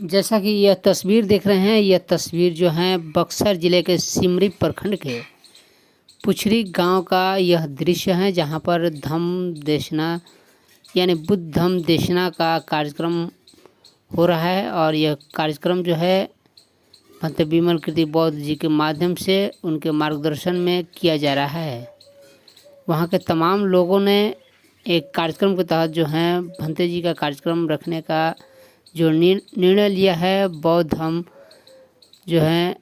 जैसा कि यह तस्वीर देख रहे हैं, यह तस्वीर जो है बक्सर ज़िले के सिमरी प्रखंड के पुछरी गांव का यह दृश्य है, जहां पर धम्म देशना यानी बुद्ध धम्म देशना का कार्यक्रम हो रहा है। और यह कार्यक्रम जो है भंते विमल कीर्ति बौद्ध जी के माध्यम से उनके मार्गदर्शन में किया जा रहा है। वहाँ के तमाम लोगों ने एक कार्यक्रम के तहत जो है भंते जी का कार्यक्रम रखने का जो निर्णय लिया है, बौद्ध धम्म जो है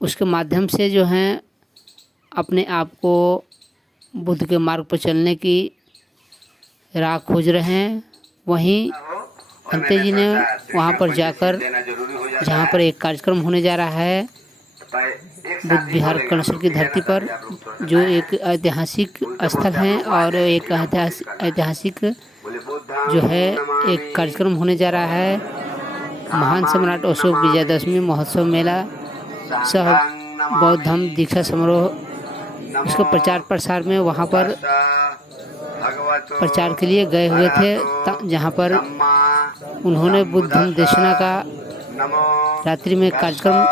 उसके माध्यम से जो है अपने आप को बुद्ध के मार्ग पर चलने की राह खोज रहे हैं। वहीं भंते जी ने वहाँ पर जाकर, जहाँ पर एक कार्यक्रम होने जा रहा है बुद्ध विहार कणसर की धरती पर, जो एक ऐतिहासिक स्थल है और एक ऐतिहासिक जो है एक कार्यक्रम होने जा रहा है। महान सम्राट अशोक विजयदशमी महोत्सव मेला सह बौद्ध धम्म दीक्षा समारोह, उसके प्रचार प्रसार में वहाँ पर प्रचार के लिए गए हुए थे, जहाँ पर उन्होंने बुद्ध धम्म देशना का रात्रि में कार्यक्रम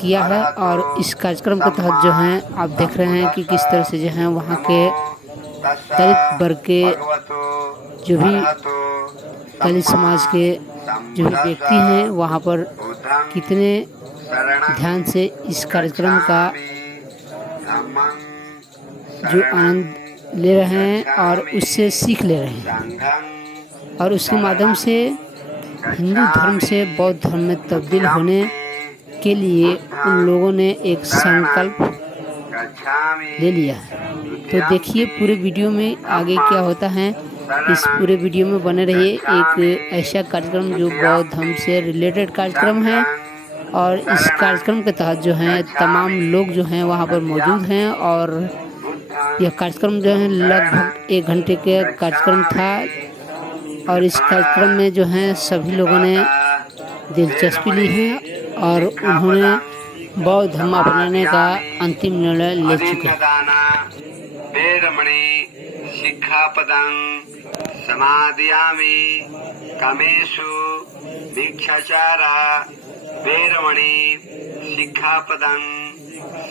किया है। और इस कार्यक्रम के तहत जो है आप देख रहे हैं कि किस तरह से जो है वहाँ के दलित वर्ग के जो भी दलित समाज के जो भी व्यक्ति हैं वहाँ पर कितने ध्यान से इस कार्यक्रम का जो आनंद ले रहे हैं और उससे सीख ले रहे हैं, और उसके माध्यम से हिंदू धर्म से बौद्ध धर्म में तब्दील होने के लिए उन लोगों ने एक संकल्प ले लिया है। तो देखिए पूरे वीडियो में आगे क्या होता है, इस पूरे वीडियो में बने रहिए। एक ऐसा कार्यक्रम जो बौद्ध धर्म से रिलेटेड कार्यक्रम है, और इस कार्यक्रम के तहत जो है तमाम लोग जो हैं वहाँ पर मौजूद हैं। और यह कार्यक्रम जो है लगभग 1 घंटे के कार्यक्रम था, और इस कार्यक्रम में जो है सभी लोगों ने दिलचस्पी ली है और उन्होंने बौद्ध धर्म अपनाने का अंतिम निर्णय ले चुके हैं। शिक्षापदं समादयामि कामेषु भिक्षाचारा वेरमणि शिक्षापदं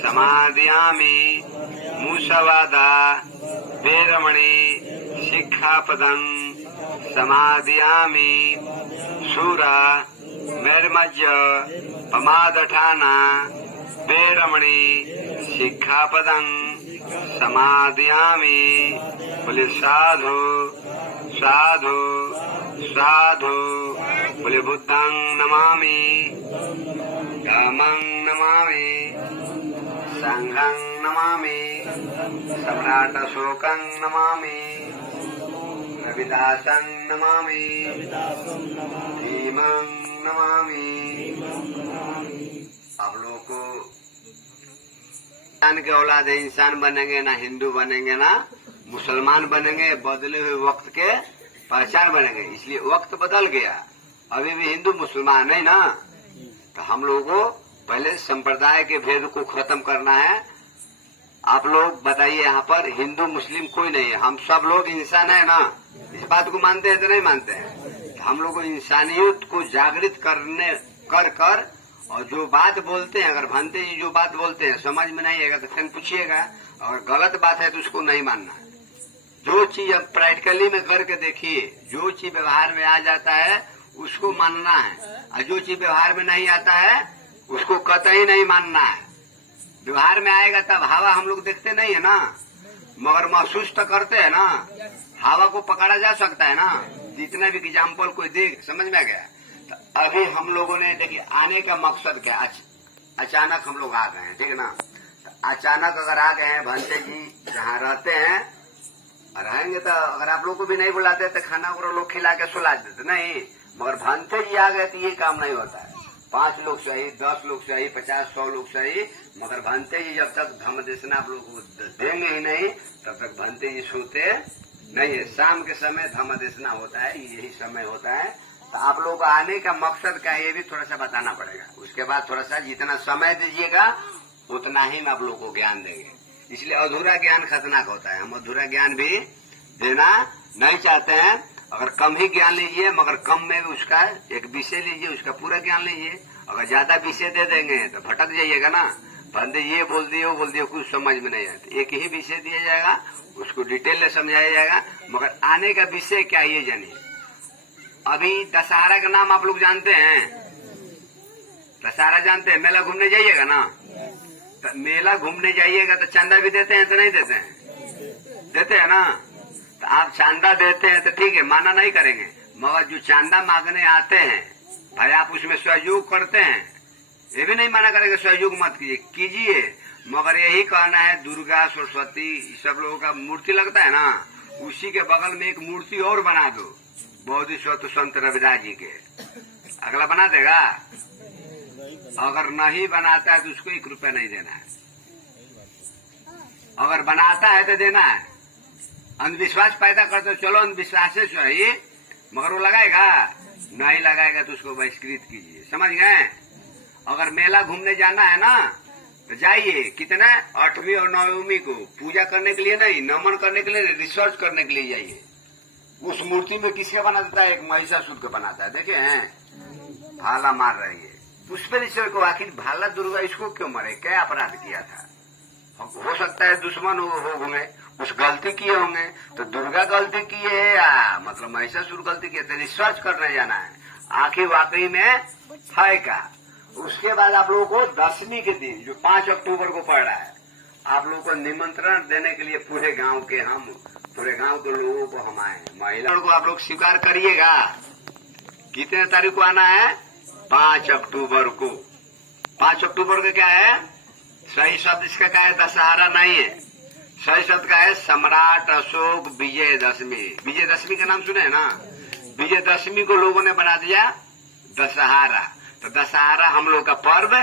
समादयामि मूषवादा वेरमणि शिक्षापदं समादयामि शूरा मैर्मज्य पमादठाना वेरमणि शिक्षापदं समादयामि। बोले साधु साधु साधु। बोले बुद्धं नमामि, धम्मं नमामि, संघं नमामि, सम्राट अशोकं नमामि, रविदासं नमामि, भीमं नमामि। आप लोगों को इंसान के औलाद है, इंसान बनेंगे ना हिंदू बनेंगे ना मुसलमान बनेंगे, बदले हुए वक्त के पहचान बनेंगे। इसलिए वक्त बदल गया, अभी भी हिंदू मुसलमान है ना। तो हम लोगों को पहले संप्रदाय के भेद को खत्म करना है। आप लोग बताइए, यहाँ पर हिंदू मुस्लिम कोई नहीं है, हम सब लोग इंसान है ना। इस बात को मानते हैं तो नहीं मानते हैं? तो हम लोग को इंसानियत को जागृत करने कर और जो बात बोलते हैं, अगर भंते जी जो बात बोलते हैं समझ में नहीं आएगा तो फिर पूछिएगा, और गलत बात है तो उसको नहीं मानना है। जो चीज अब प्रैक्टिकली में करके देखिए, जो चीज व्यवहार में आ जाता है उसको मानना है, और जो चीज व्यवहार में नहीं आता है उसको कतई नहीं मानना है। व्यवहार में आएगा तब हवा हम लोग देखते नहीं है ना, मगर महसूस तो करते हैं ना। हवा को पकड़ा जा सकता है ना, जितने भी एग्जाम्पल कोई देख समझ में आ गया। तो अभी हम लोगों ने देखिए आने का मकसद क्या, अचानक हम लोग आ गए हैं, ठीक है ना। तो अचानक अगर आ गए हैं, भंते जी जहाँ रहते हैं रहेंगे, तो अगर आप लोग को भी नहीं बुलाते तो खाना वो लोग खिला के सुला देते नहीं, मगर भंते जी आ गए तो ये काम नहीं होता है। 5 लोग सही, 10 लोग सही, 50-100 लोग सही, मगर भंते जी जब तक धम्म देशना आप लोग को देंगे ही नहीं तब तक भंते जी सोते नहीं है। शाम के समय धम्म देशना होता है, यही समय होता है। तो आप लोग आने का मकसद क्या है ये भी थोड़ा सा बताना पड़ेगा। उसके बाद थोड़ा सा जितना समय दीजिएगा उतना ही हम आप लोग को ज्ञान देंगे। इसलिए अधूरा ज्ञान खतरनाक होता है, हम अधूरा ज्ञान भी देना नहीं चाहते हैं। अगर कम ही ज्ञान लीजिए मगर कम में भी उसका एक विषय लीजिए, उसका पूरा ज्ञान लीजिए। अगर ज्यादा विषय दे देंगे तो भटक जाइएगा ना, परंतु ये बोल दिए वो बोल दिए, कुछ समझ में नहीं आता। एक ही विषय दिया जाएगा, उसको डिटेल में समझाया जाएगा, मगर आने का विषय क्या ये जानिए। अभी दशहरा का नाम आप लोग जानते हैं, दशहरा जानते हैं, मेला घूमने जाइएगा ना, तो मेला घूमने जाइएगा तो चंदा भी देते हैं तो नहीं देते हैं, देते हैं ना। तो आप चांदा देते हैं तो ठीक है, माना नहीं करेंगे, मगर जो चांदा मांगने आते हैं भाई आप उसमें सहयोग करते हैं, ये भी नहीं माना करेंगे सहयोग मत कीजिए। मगर यही कहना है, दुर्गा सरस्वती सब लोगों का मूर्ति लगता है ना, उसी के बगल में एक मूर्ति और बना दो बोधिसत्व संत रविदास जी के। अगला बना देगा? अगर नहीं बनाता है तो उसको 1 रुपया नहीं देना है, अगर बनाता है तो देना है। अंधविश्वास पैदा करते चलो अंधविश्वास से सही, मगर वो लगाएगा नहीं, लगाएगा तो उसको बहिष्कृत कीजिए, समझ गए। अगर मेला घूमने जाना है ना तो जाइए, कितना 8वीं और 9वीं को पूजा करने के लिए नहीं, नमन करने के लिए, रिसर्च करने के लिए जाइए। उस मूर्ति में किसका बना देता है? एक महिषासुर का बनाता है, देखे हैं, भाला मार रही है। पुष्पेश्वर को आखिर भाला दुर्गा इसको क्यों मरे, क्या अपराध किया था? हो सकता है दुश्मन होंगे, कुछ गलती किए होंगे, तो दुर्गा गलती की है या मतलब महिषासुर गलती किए, तो रिसर्च करने जाना है आखिर वाकई में है का। उसके बाद आप लोगों को 10वीं के दिन जो 5 अक्टूबर को पड़ रहा है, आप लोगों को निमंत्रण देने के लिए पूरे गांव के लोगों को हम आए, महिलाओं को आप लोग स्वीकार करिएगा। कितने तारीख को आना है? 5 अक्टूबर को। 5 अक्टूबर का क्या है? सही शब्द इसका क्या है? दशहरा नहीं है, सही शब्द का है सम्राट अशोक विजयदशमी। विजयदशमी का नाम सुने है ना? विजयदशमी को लोगों ने बना दिया दशहरा। तो दशहरा हम लोग का पर्व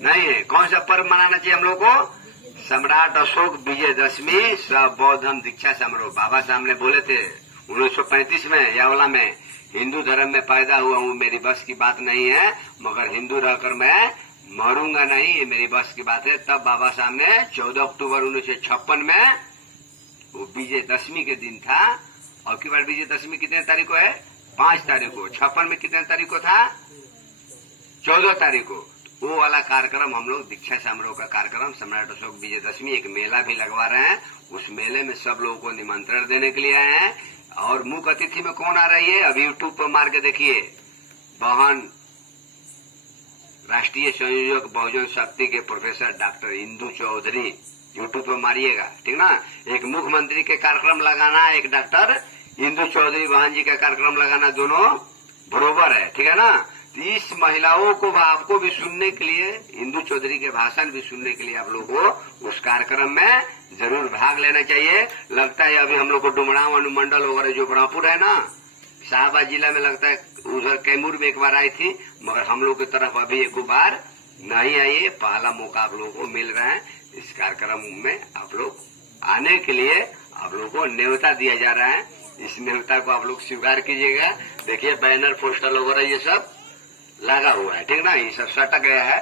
नहीं है। कौन सा पर्व मनाना चाहिए हम लोग को? सम्राट अशोक विजयदशमी सब बौद्ध धर्म दीक्षा समारोह। बाबा साहब ने बोले थे 1935 में यावला में, हिंदू धर्म में पैदा हुआ हूँ, मेरी बस की बात नहीं है, मगर हिंदू रहकर मैं मरूंगा नहीं, ये मेरी बस की बात है। तब बाबा साहब ने 14 अक्टूबर 1956 में, वो विजयदशमी के दिन था। और की बार विजयदशमी कितने तारीख को है? 5 तारीख को। 56 में कितने तारीख को था? 14 तारीख को। वो वाला कार्यक्रम हम लोग दीक्षा समारोह का कार्यक्रम सम्राट अशोक विजयदशमी, एक मेला भी लगवा रहे हैं। उस मेले में सब लोगों को निमंत्रण देने के लिए आए हैं। और मुख्य अतिथि में कौन आ रही है? अभी यूट्यूब पर मार के देखिए, बहन राष्ट्रीय संयोजक बहुजन शक्ति के professor doctor Indu Chaudhary, YouTube पर मारिएगा, ठीक ना। एक मुख्यमंत्री के कार्यक्रम लगाना, एक डॉक्टर इंदू चौधरी बहन जी का कार्यक्रम लगाना, दोनों बरोबर है, ठीक है ना। तो इस महिलाओं को आपको भी सुनने के लिए, इंदू चौधरी के भाषण भी सुनने के लिए आप लोग को उस कार्यक्रम में जरूर भाग लेना चाहिए। लगता है अभी हम लोग को डुमराव अनुमंडल वगैरह जो ब्रह्मपुर है ना, शाहबाद जिला में, लगता है उधर कैमूर में एक बार आई थी, मगर हम लोग की तरफ अभी एक बार नहीं आई है। पहला मौका आप लोगों को मिल रहा है इस कार्यक्रम में। आप लोग आने के लिए आप लोग को न्योता दिया जा रहा है, इस न्योता को आप लोग स्वीकार कीजिएगा। देखिए बैनर पोस्टर वगैरह ये सब लगा हुआ है, ठीक ना, ये सब सटा गया है।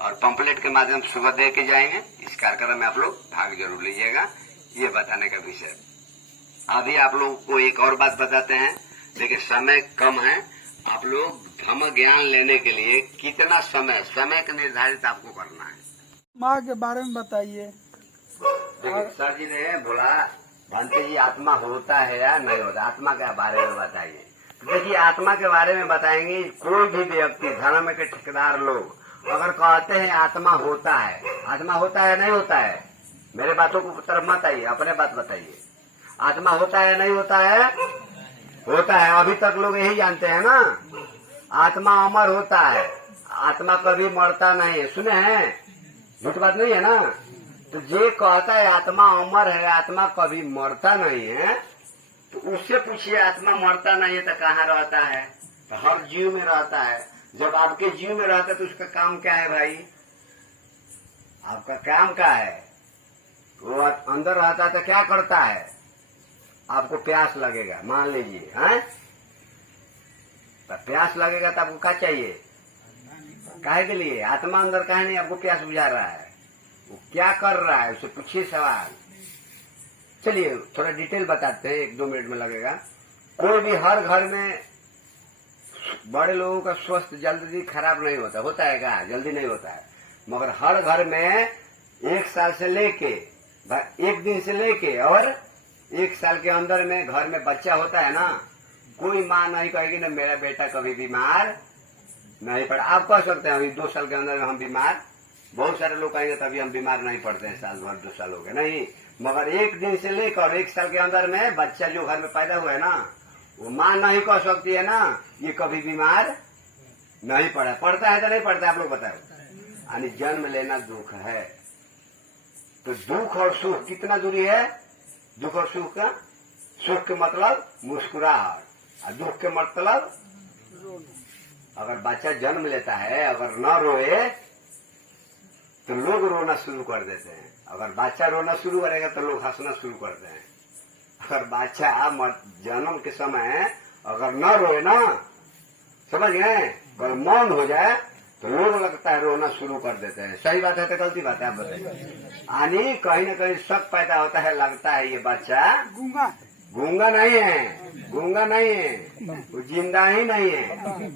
और पंपलेट के माध्यम से सुबह दे के जाएंगे। इस कार्यक्रम में आप लोग भाग जरूर लीजिएगा, ये बताने का विषय। अभी आप लोगों को एक और बात बताते हैं, देखिए समय कम है, आप लोग धर्म ज्ञान लेने के लिए कितना समय का निर्धारित आपको करना है। माँ के बारे में बताइए। देखिए सर जी ने बोला भंते जी आत्मा होता है या नहीं होता, आत्मा के बारे में बताइए। तो देखिए आत्मा के बारे में बताएंगे। कोई भी व्यक्ति, धर्म के ठेकेदार लोग अगर कहते हैं आत्मा होता है, आत्मा होता है नहीं होता है, मेरे बातों को तरफ मत आइए, अपने बात बताइए। आत्मा होता है नहीं होता है? होता है। अभी तक लोग यही जानते हैं ना, आत्मा अमर होता है, आत्मा कभी मरता नहीं है, सुने हैं? झूठ बात नहीं है ना। तो जे कहता है आत्मा अमर है, आत्मा कभी मरता नहीं है, तो उससे पूछिए आत्मा मरता नहीं है तो कहाँ रहता है? तो हर जीव में रहता है। जब आपके जीव में रहता है तो उसका काम क्या है भाई? आपका काम क्या है? वो अंदर रहता है तो क्या करता है? आपको प्यास लगेगा, मान लीजिए, हैं? तो प्यास लगेगा तो आपको क्या चाहिए? काहे के लिए? आत्मा अंदर काहे नहीं आपको प्यास बुझा रहा है? वो क्या कर रहा है? उससे पूछिए सवाल। चलिए थोड़ा डिटेल बताते हैं, 1-2 मिनट में लगेगा। कोई भी हर घर में बड़े लोगों का स्वास्थ्य जल्दी खराब नहीं होता है क्या? जल्दी नहीं होता है, मगर हर घर में 1 साल से लेके 1 दिन से लेके और 1 साल के अंदर में घर में बच्चा होता है ना, कोई माँ नहीं कहेगी ना मेरा बेटा कभी बीमार नहीं पड़ा। आप कह सकते हैं अभी 2 साल के अंदर हम बीमार, बहुत सारे लोग कहेंगे तभी हम बीमार नहीं पड़ते हैं, साल भर 2 साल हो गए नहीं, मगर 1 दिन से लेकर 1 साल के अंदर में बच्चा जो घर में पैदा हुआ है ना, वो माँ नहीं कह सकती है ना ये कभी बीमार नहीं पड़ा। पड़ता है तो नहीं पड़ता? आप लोग बताओ। यानी जन्म लेना दुख है, तो दुख और सुख कितना दूरी है? दुख और सुख का, सुख के मतलब मुस्कुराहट और दुख के मतलब अगर बच्चा जन्म लेता है अगर न रोए तो लोग रोना शुरू कर देते हैं, अगर बच्चा रोना शुरू करेगा तो लोग हंसना शुरू करते हैं। अगर बच्चा जन्म के समय अगर न रोए ना, समझ गए, अगर मौन हो जाए तो लोग लगता है रोना शुरू कर देते हैं। सही बात है तो गलती बात है? आप बताइए। यानी कहीं न कहीं शक पैदा होता है, लगता है ये बच्चा गूंगा गूंगा नहीं है, गूंगा नहीं है, वो जिंदा ही नहीं है।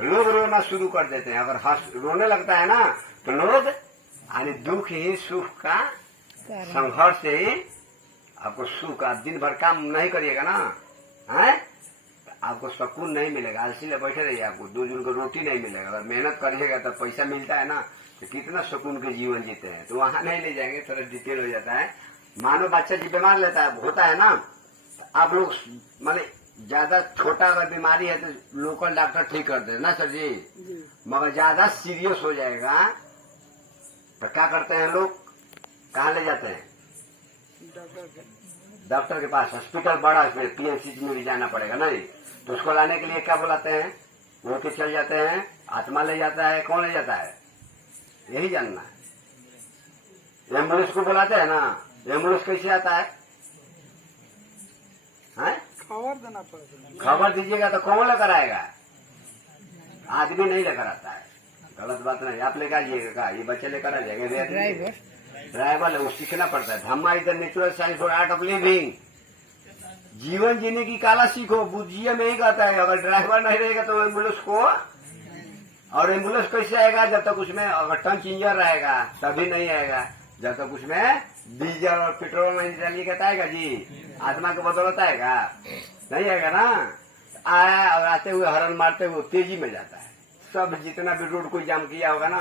लोग रोना शुरू कर देते हैं, अगर रोने लगता है ना तो लोग, यानी दुख ही सुख का संघर्ष से ही आपको सुख। आप दिन भर काम नहीं करिएगा ना, है आपको सुकून नहीं मिलेगा, आलसी ले बैठे रहिए, आपको 2 दिन को रोटी नहीं मिलेगा। अगर मेहनत करिएगा तो पैसा मिलता है ना, तो कितना सुकून के जीवन जीते हैं। तो वहां नहीं ले जाएंगे, थोड़ा डिटेल हो जाता है। मानो बच्चा जी बीमार लेता है होता है ना, तो आप लोग माने ज्यादा छोटा अगर बीमारी है तो लोकल डॉक्टर ठीक कर दे ना सर जी, मगर ज्यादा सीरियस हो जाएगा तो क्या करते हैं लोग? कहाँ ले जाते हैं? डॉक्टर के पास, हॉस्पिटल बड़ा हॉस्पिटल PMC में भी जाना पड़ेगा नहीं, तो उसको लाने के लिए क्या बुलाते हैं? वो के चल जाते हैं, आत्मा ले जाता है, कौन ले जाता है? यही जानना है। एम्बुलेंस को बुलाते हैं ना, एम्बुलेंस कैसे आता है? खबर देना पड़ेगा। खबर दीजिएगा तो कौन लेकर आएगा? आदमी नहीं लेकर आता है, गलत बात नहीं। आप लेकर आइएगा, ये बच्चे लेकर आ जाएंगे, ड्राइवर वो सीखना पड़ता है। Dhamma is the natural science for art of living. जीवन जीने की कला सीखो, बुझिए में ही कहता है। अगर ड्राइवर नहीं रहेगा तो एम्बुलेंस को, और एम्बुलेंस कैसे आएगा? जब तक उसमें अगर टंच इंजन रहेगा तभी नहीं आएगा, जब तक उसमें डीजल और पेट्रोल नहीं डालिएगा आएगा जी। आत्मा के बदौलत आएगा? नहीं आएगा ना। आया और आते हुए हॉर्न मारते हुए तेजी में जाता है, सब जितना भी रोड को जाम किया होगा ना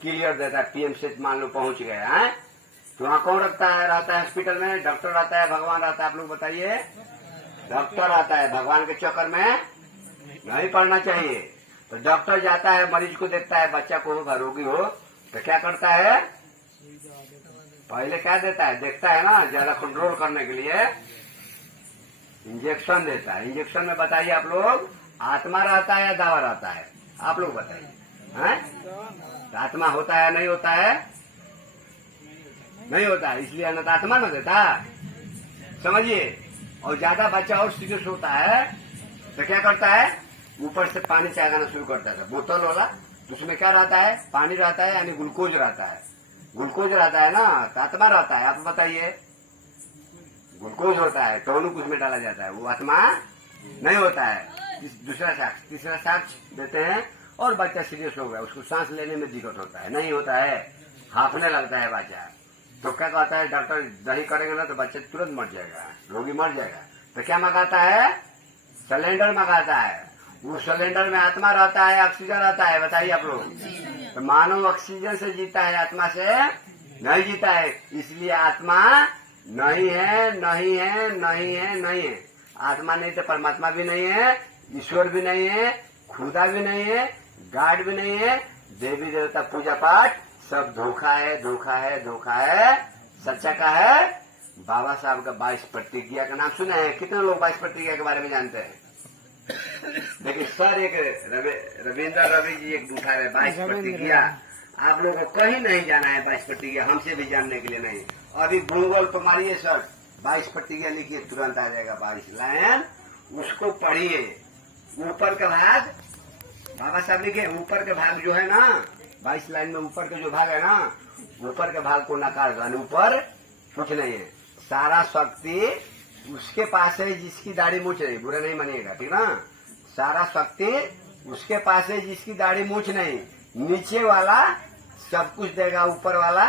क्लियर देता है। PM से मान लो पहुंच गए हैं, तो वहाँ कौन रहता है हॉस्पिटल में? डॉक्टर रहता है, भगवान रहता है? आप लोग बताइए। डॉक्टर आता है, भगवान के चक्कर में नहीं पड़ना चाहिए। तो डॉक्टर जाता है, मरीज को देखता है, बच्चा को हो रोगी हो तो क्या करता है? पहले क्या देता है? देखता है ना, ज्यादा कंट्रोल करने के लिए इंजेक्शन देता है। इंजेक्शन में बताइए आप लोग, आत्मा रहता है या दवा रहता है? आप लोग बताइए। तो आत्मा होता है नहीं होता है? नहीं होता है, इसलिए अनात्मा न देता, समझिए। और ज्यादा बच्चा और सीरियस होता है तो क्या करता है? ऊपर से पानी चागाना शुरू करता है, बोतल वाला। तो उसमें क्या रहता है? पानी रहता है, यानी ग्लूकोज रहता है। ग्लूकोज रहता है ना, तो आत्मा रहता है? आप बताइए। ग्लूकोज होता है, टॉनिक उसमें डाला जाता है, वो आत्मा नहीं होता है। दूसरा साक्ष्य, तीसरा साक्ष्य देते हैं और बच्चा सीरियस हो गया, उसको सांस लेने में दिक्कत होता है, नहीं होता है, हाफने लगता है बच्चा। तो क्या कहता है डॉक्टर? दही करेंगे ना तो बच्चा तुरंत मर जाएगा, रोगी मर जाएगा। तो क्या मंगाता है? सिलेंडर मंगाता है। वो सिलेंडर में आत्मा रहता है, ऑक्सीजन रहता है? बताइए आप लोग। तो मानव ऑक्सीजन से जीता है, आत्मा से नहीं जीता है। इसलिए आत्मा नहीं है, नहीं है, नहीं है, नहीं है। आत्मा नहीं तो परमात्मा भी नहीं है, ईश्वर भी नहीं है, खुदा भी नहीं है, गाड भी नहीं है, देवी देवता पूजा पाठ सब धोखा है, धोखा है, धोखा है। सच्चा का है बाबा साहब का 22 प्रतिज्ञा का नाम सुना है? कितने लोग 22 प्रतिज्ञा के बारे में जानते हैं? देखिए सर, एक रविंद्र रवि जी एक उठा रहे 22 प्रतिज्ञा। आप लोगों को कहीं नहीं जाना है 22 प्रतिज्ञा, हमसे भी जानने के लिए नहीं। अभी गूगल पर मारिए सर 22 प्रतिज्ञा लिखिए, तुरंत आ जाएगा 22 लाइन। उसको पढ़िए। ऊपर का भाग बाबा साहब लिखे, ऊपर के भाग जो है ना 22 लाइन में, ऊपर का जो भाग है ना, ऊपर के भाग को नकार दो। ऊपर कुछ नहीं है, सारा शक्ति उसके पास है जिसकी दाढ़ी मूछ नहीं, बुरा नहीं मानिएगा, ठीक ना। सारा शक्ति उसके पास है जिसकी दाढ़ी मूछ नहीं। नीचे वाला सब कुछ देगा, ऊपर वाला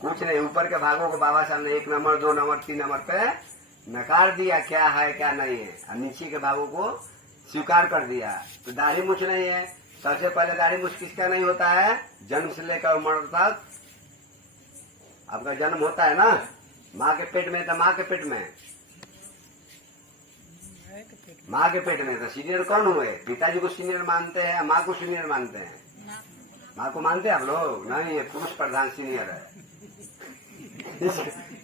कुछ नहीं। ऊपर के भागों को बाबा साहब ने 1 नंबर 2 नंबर 3 नंबर पे नकार दिया, क्या है क्या नहीं है, और नीचे के भागों को स्वीकार कर दिया। तो दाढ़ी मूछ नहीं है। सबसे पहले दाढ़ी मूछ किसका नहीं होता है? जन्म से लेकर उम्र तक आपका जन्म होता है ना, माँ के पेट में, तो माँ के पेट में, माँ के पेट में तो सीनियर कौन हुए? पिताजी को सीनियर मानते हैं, माँ को सीनियर मानते हैं? माँ को मानते हैं आप लोग? नहीं, ये पुरुष प्रधान सीनियर है।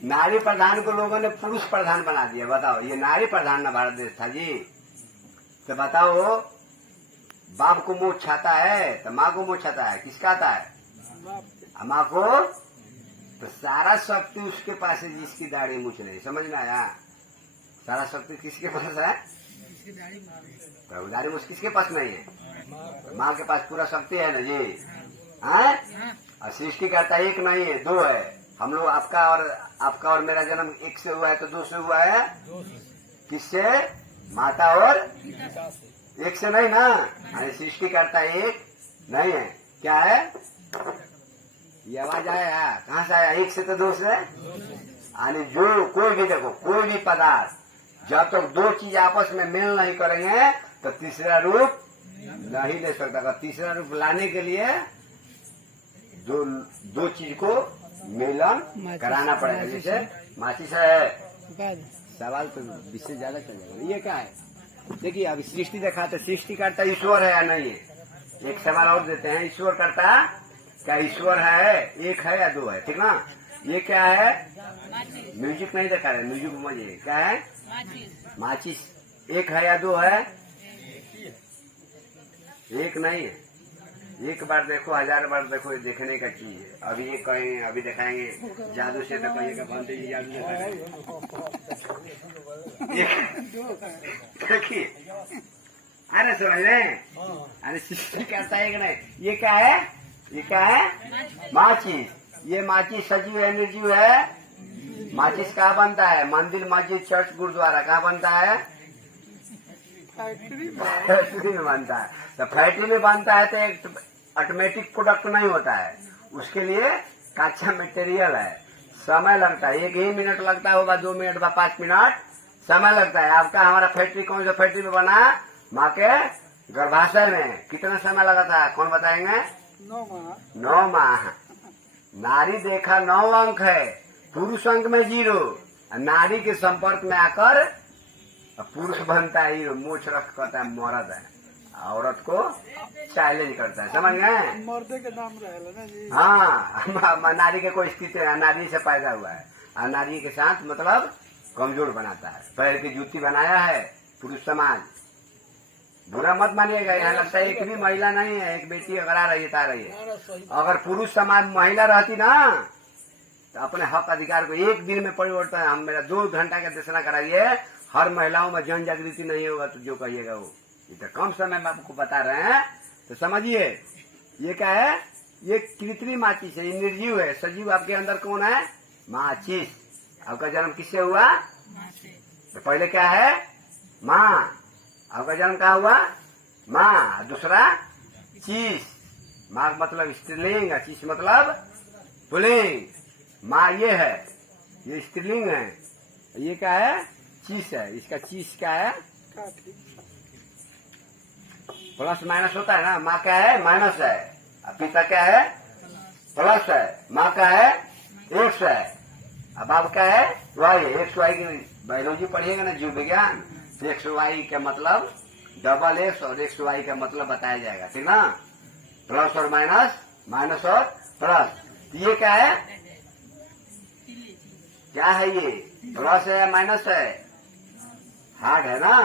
नारी प्रधान को लोगों ने पुरुष प्रधान बना दिया। बताओ, ये नारी प्रधान ना भारत देश था जी। तो बताओ, बाप को मुंह छाता है तो माँ को मुंह छाता है, किसका आता है? माँ को। तो सारा शक्ति उसके पास है जिसकी दाढ़ी मूछ नहीं। समझ में आया? सारा शक्ति किसके पास है? तो दाढ़ी मूछ किसके पास नहीं है? माँ के पास पूरा शक्ति है ना जी। हाँ, और सृष्टि करता एक नहीं है, 2 है। हम लोग आपका और मेरा जन्म 1 से हुआ है, तो 2 से हुआ है। किससे? माता और 1 से नहीं ना। सृष्टि करता एक नहीं है, क्या है? ये आवाज आया कहाँ से आया? 1 से तो 2 से। यानी जो कोई भी देखो, कोई भी पदार्थ जब तक 2 चीज आपस में मेल नहीं करेंगे तो तीसरा रूप नहीं ले सकता। तीसरा रूप लाने के लिए दो चीज को मिलन कराना पड़ेगा। जैसे माचिस है, सवाल तो विषय ज्यादा चल जाएगा। ये क्या है? देखिए, अभी सृष्टि दिखाते, सृष्टि करता ईश्वर है या नहीं है? एक सवाल और देते हैं, ईश्वर करता क्या? ईश्वर है, 1 है या 2 है, ठीक ना। ये क्या है? म्यूजिक नहीं दिखा रहे, म्यूजिक समझिए क्या है? माचिस। 1 है या 2 है? 1 नहीं है। 1 बार देखो, 1000 बार देखो, ये देखने का चीज है। अभी ये कहेंगे, अभी दिखाएंगे जादू से, तो कहिएगा बनते जी जादू दिखा रहे। देखिए, अरे समझ रहे? अरे सृष्टि करता है कि नहीं? ये क्या है? ये क्या है? माचिस। ये माचिस सजीव है निर्जीव है? माचिस कहाँ बनता है? मंदिर, मस्जिद, चर्च, गुरुद्वारा कहाँ बनता है? फैक्ट्री में बनता है। तो फैक्ट्री में बनता है तो एक ऑटोमेटिक प्रोडक्ट नहीं होता है, उसके लिए कच्चा मटेरियल है, समय लगता है। 1 ही मिनट लगता होगा, 2 मिनट व 5 मिनट समय लगता है। आपका हमारा फैक्ट्री कौन सा फैक्ट्री में बना? माँ के गर्भाशय में। कितना समय लगा था? कौन बताएंगे? 9 माह। नारी देखा 9 अंक है, पुरुष अंक में 0। नारी के संपर्क में आकर पुरुष बनता है हीरो, मूछ रख करता है मर्द है, औरत को चैलेंज करता है। समझ गए? मर्दे के नाम रहेला ना जी। हाँ, नारी के कोई स्थिति है, नारी से पैदा हुआ है, और नारी के साथ मतलब कमजोर बनाता है। पैर की जूती बनाया है पुरुष समाज। बुरा मत मानिएगा, यहाँ लगता है एक भी महिला नहीं है, एक बेटी अगर आ रही है। अगर पुरुष समाज महिला रहती ना, तो अपने हक अधिकार को 1 दिन में परिवर्तन। हम मेरा 2 घंटा का देशना कराइए, हर महिलाओं में जन जागृति नहीं होगा तो जो कहिएगा वो। ये तो कम समय में आपको बता रहे हैं, तो समझिए। ये क्या है? ये कृत्रिम माचिस है, ये निर्जीव है। सजीव आपके अंदर कौन है? माचिस। आपका जन्म किससे हुआ? तो पहले क्या है? माँ। आपका जन्म कहाँ हुआ? माँ। दूसरा चीस। माँ मतलब स्त्रीलिंग, चीस मतलब पुल्लिंग। माँ ये है, ये स्त्रीलिंग है। ये क्या है? चीस है। इसका चीस क्या है? प्लस माइनस होता है ना। माँ क्या है? माइनस है। पिता क्या है? प्लस है। माँ क्या है? एक्स है। अब आप क्या है? वाई। एक्स वाई की बायोलॉजी पढ़िएगा ना, जीव विज्ञान। एक्स वाई का मतलब डबल एक्स और एक्स वाई का मतलब बताया जाएगा, ठीक ना। प्लस और माइनस, माइनस और प्लस। ये क्या है? क्या है ये? प्लस है या माइनस है? हार्ड है ना।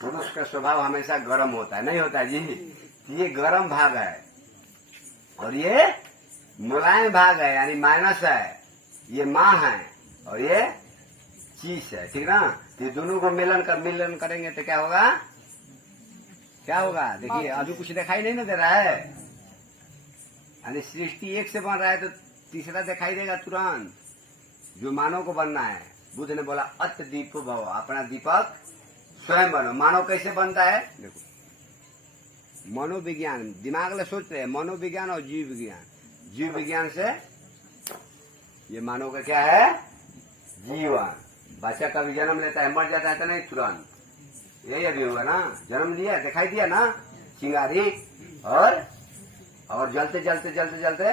पुरुष का स्वभाव हमेशा गर्म होता है, नहीं होता जी। ये गर्म भाग है और ये मुलायम भाग है, यानी माइनस है। ये माँ है और ये चीज है, ठीक ना। ये दोनों को मिलन करेंगे तो क्या होगा? क्या होगा? देखिए, अभी कुछ दिखाई नहीं ना दे रहा है, यानी सृष्टि 1 से बन रहा है तो तीसरा दिखाई देगा तुरंत, जो मानव को बनना है। बुद्ध ने बोला अत दीपो भव, अपना दीपक स्वयं बनो। मानव कैसे बनता है? देखो, मनोविज्ञान, दिमाग में सोच रहे हैं मनोविज्ञान और जीव विज्ञान। जीव विज्ञान से ये मानव का क्या है? जीवन। बच्चा कभी जन्म लेता है, मर जाता है तो नहीं तुरंत, यही अभी हुआ ना, जन्म लिया, दिखाई दिया ना चिंगारी, और जलते जलते जलते जलते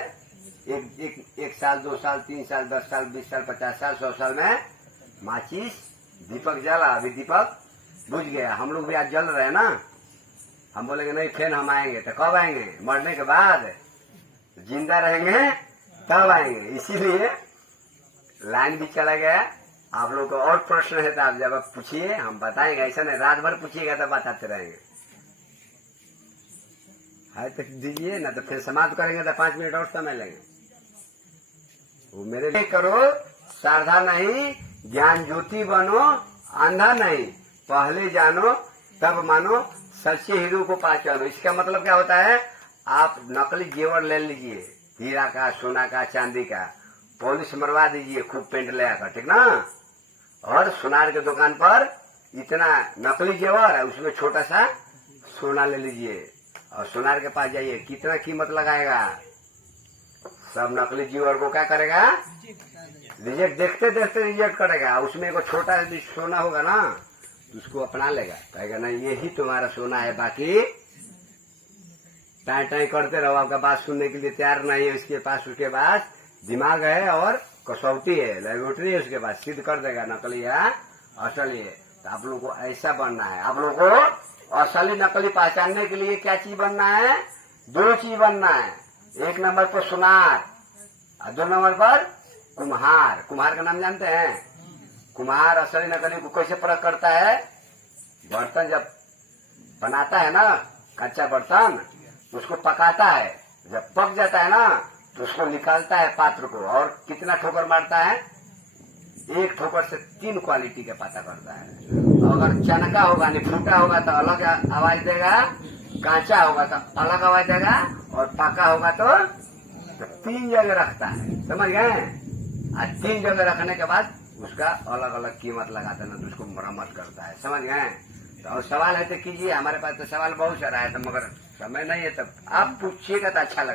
एक साल, 2 साल, 3 साल, 10 साल, 20 साल, 50 साल, 100 साल में माचिस, दीपक जला, अभी दीपक बुझ गया। हम लोग भी आज जल रहे हैं ना, हम बोलेंगे नहीं फिर हम आएंगे, तो कब आएंगे? मरने के बाद। जिंदा रहेंगे तब आएंगे। इसीलिए लाइन भी चला गया। आप लोग को और प्रश्न है तो आप जब पूछिए, हम बताएंगे। ऐसा नहीं रात भर पूछिएगा तो बताते रहेंगे। है तो दीजिए ना, तो फिर समाप्त करेंगे तो 5 मिनट और समय लेंगे। वो मेरे लिए करो, सारधा नहीं, ज्ञान ज्योति बनो, अंधा नहीं, पहले जानो तब मानो, सच्चे हीरो को पहचानो। इसका मतलब क्या होता है? आप नकली जेवर ले लीजिए, हीरा का, सोना का, चांदी का, पॉलिश मरवा दीजिए खूब पेंट ले आकर, ठीक ना। और सुनार के दुकान पर इतना नकली जेवर है, उसमें छोटा सा सोना ले लीजिए और सुनार के पास जाइए, कितना कीमत लगाएगा? सब नकली जेवर को क्या करेगा? रिजेक्ट, देखते देखते रिजेक्ट करेगा। उसमें एक छोटा यदि सोना होगा ना तो उसको अपना लेगा, कहेगा नहीं यही तुम्हारा सोना है, बाकी टाई टाई करते रहो, आपका बात सुनने के लिए तैयार नहीं है उसके पास। उसके पास दिमाग है और कसौटी है, लेबोरेटरी है, उसके पास सिद्ध कर देगा नकली है असली है। तो आप लोगों को ऐसा बनना है। आप लोगों को असली नकली पहचानने के लिए क्या चीज बनना है? 2 चीज बनना है। 1 नंबर पर सुनार और 2 नंबर पर कुम्हार। कुम्हार का नाम जानते हैं? कुम्हार असली नकली को कैसे परख करता है? बर्तन जब बनाता है ना, कच्चा बर्तन, उसको पकाता है, जब पक जाता है ना तो उसको निकालता है पात्र को, और कितना ठोकर मारता है? 1 ठोकर से 3 क्वालिटी का पता करता है। अगर चनका होगा, नहीं फूटा होगा तो अलग आवाज देगा, कांचा होगा तो अलग आवाज देगा, और पका होगा तो 3 जगह रखता है, समझ गए? और 3 जगह रखने के बाद उसका अलग अलग कीमत लगाता है ना, तो उसको मरम्मत करता है, समझ गए? तो और सवाल है तो कीजिए, हमारे पास तो सवाल बहुत सारा है, तो मगर समय नहीं है, तब आप पूछिएगा तो अच्छा लगे।